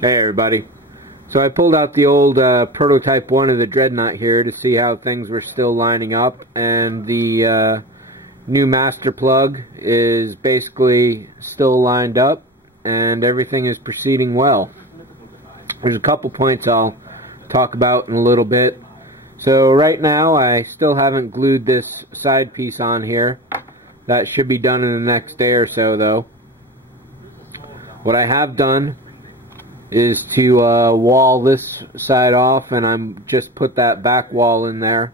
Hey everybody. So I pulled out the old prototype 1 of the Dreadnought here to see how things were still lining up, and the new master plug is basically still lined up and everything is proceeding well. There's a couple points I'll talk about in a little bit. So right now I still haven't glued this side piece on here. That should be done in the next day or so though. What I have done is to wall this side off, and I'm just put that back wall in there.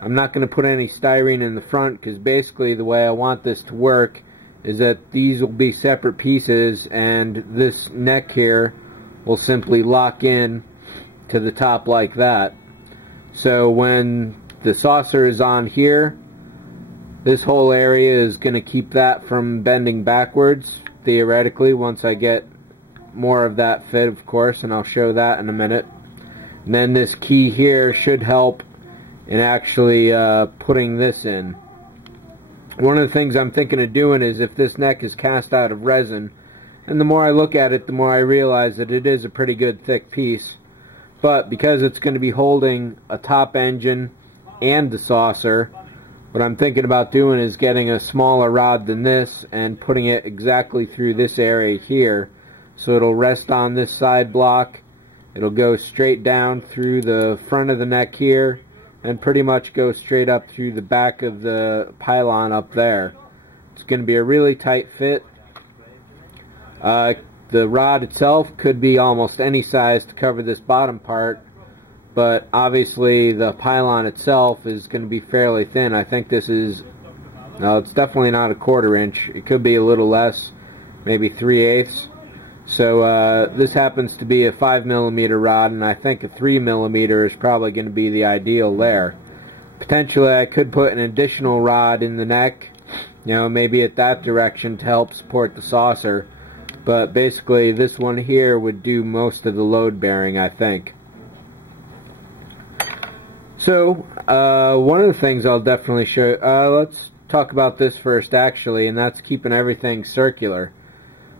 I'm not going to put any styrene in the front because basically the way I want this to work is that these will be separate pieces and this neck here will simply lock in to the top like that. So when the saucer is on here, this whole area is going to keep that from bending backwards theoretically once I get more of that fit, of course, and I'll show that in a minute. And then this key here should help in actually putting this in. One of the things I'm thinking of doing is, if this neck is cast out of resin, and the more I look at it, the more I realize that it is a pretty good thick piece, but because it's going to be holding a top engine and the saucer, what I'm thinking about doing is getting a smaller rod than this and putting it exactly through this area here. So it'll rest on this side block, it'll go straight down through the front of the neck here, and pretty much go straight up through the back of the pylon up there. It's going to be a really tight fit. The rod itself could be almost any size to cover this bottom part, but obviously the pylon itself is going to be fairly thin. I think this is, no, it's definitely not a 1/4 inch. It could be a little less, maybe 3/8. So this happens to be a 5mm rod, and I think a 3mm is probably going to be the ideal there. Potentially I could put an additional rod in the neck, you know, maybe at that direction to help support the saucer, but basically this one here would do most of the load bearing, I think. So one of the things I'll definitely show, let's talk about this first actually, and that's keeping everything circular.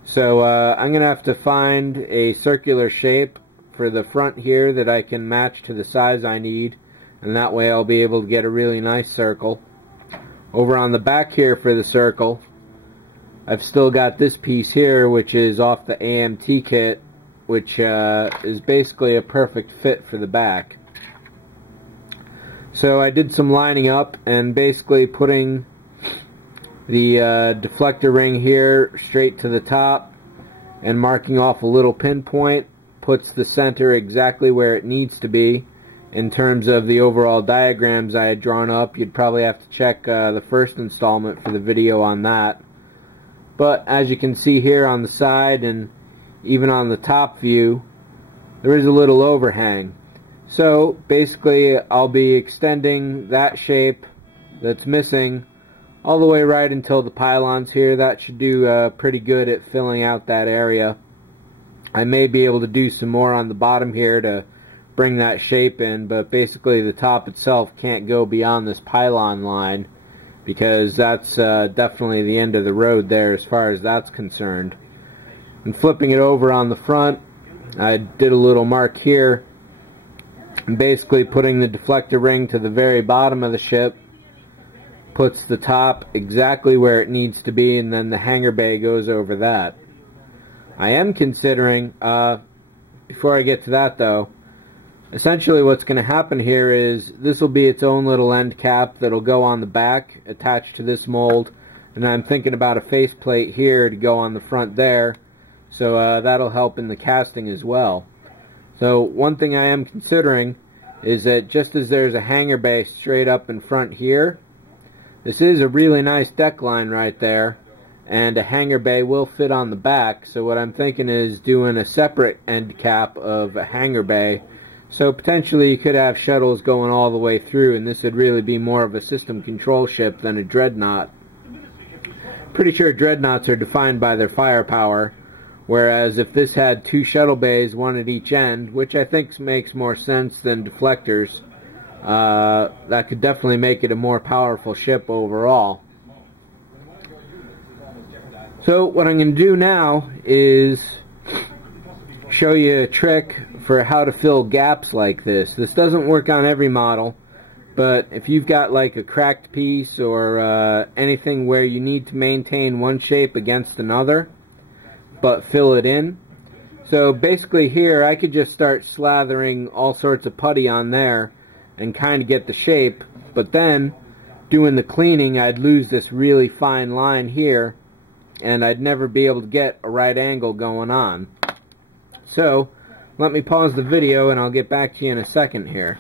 So I'm going to have to find a circular shape for the front here that I can match to the size I need, and that way I'll be able to get a really nice circle. Over on the back here for the circle, I've still got this piece here, which is off the AMT kit, which is basically a perfect fit for the back. So I did some lining up and basically putting the deflector ring here straight to the top and marking off a little pinpoint puts the center exactly where it needs to be. In terms of the overall diagrams I had drawn up, you'd probably have to check the first installment for the video on that. But as you can see here on the side and even on the top view, there is a little overhang. So basically I'll be extending that shape that's missing all the way right until the pylons here. That should do pretty good at filling out that area. I may be able to do some more on the bottom here to bring that shape in, but basically the top itself can't go beyond this pylon line because that's definitely the end of the road there as far as that's concerned. And flipping it over on the front, I did a little mark here and basically putting the deflector ring to the very bottom of the ship puts the top exactly where it needs to be, and then the hangar bay goes over that. I am considering, before I get to that though, essentially what's going to happen here is this will be its own little end cap that'll go on the back attached to this mold, and I'm thinking about a faceplate here to go on the front there, so that'll help in the casting as well. So one thing I am considering is that just as there's a hangar bay straight up in front here, this is a really nice deck line right there, and a hangar bay will fit on the back, so what I'm thinking is doing a separate end cap of a hangar bay, so potentially you could have shuttles going all the way through, and this would really be more of a system control ship than a Dreadnought. Pretty sure Dreadnoughts are defined by their firepower, whereas if this had 2 shuttle bays, one at each end, which I think makes more sense than deflectors, that could definitely make it a more powerful ship overall. So what I'm going to do now is show you a trick for how to fill gaps like this. This doesn't work on every model, but if you've got like a cracked piece or anything where you need to maintain one shape against another but fill it in. So basically here I could just start slathering all sorts of putty on there and kind of get the shape, but then doing the cleaning I'd lose this really fine line here and I'd never be able to get a right angle going on. So let me pause the video and I'll get back to you in a second here.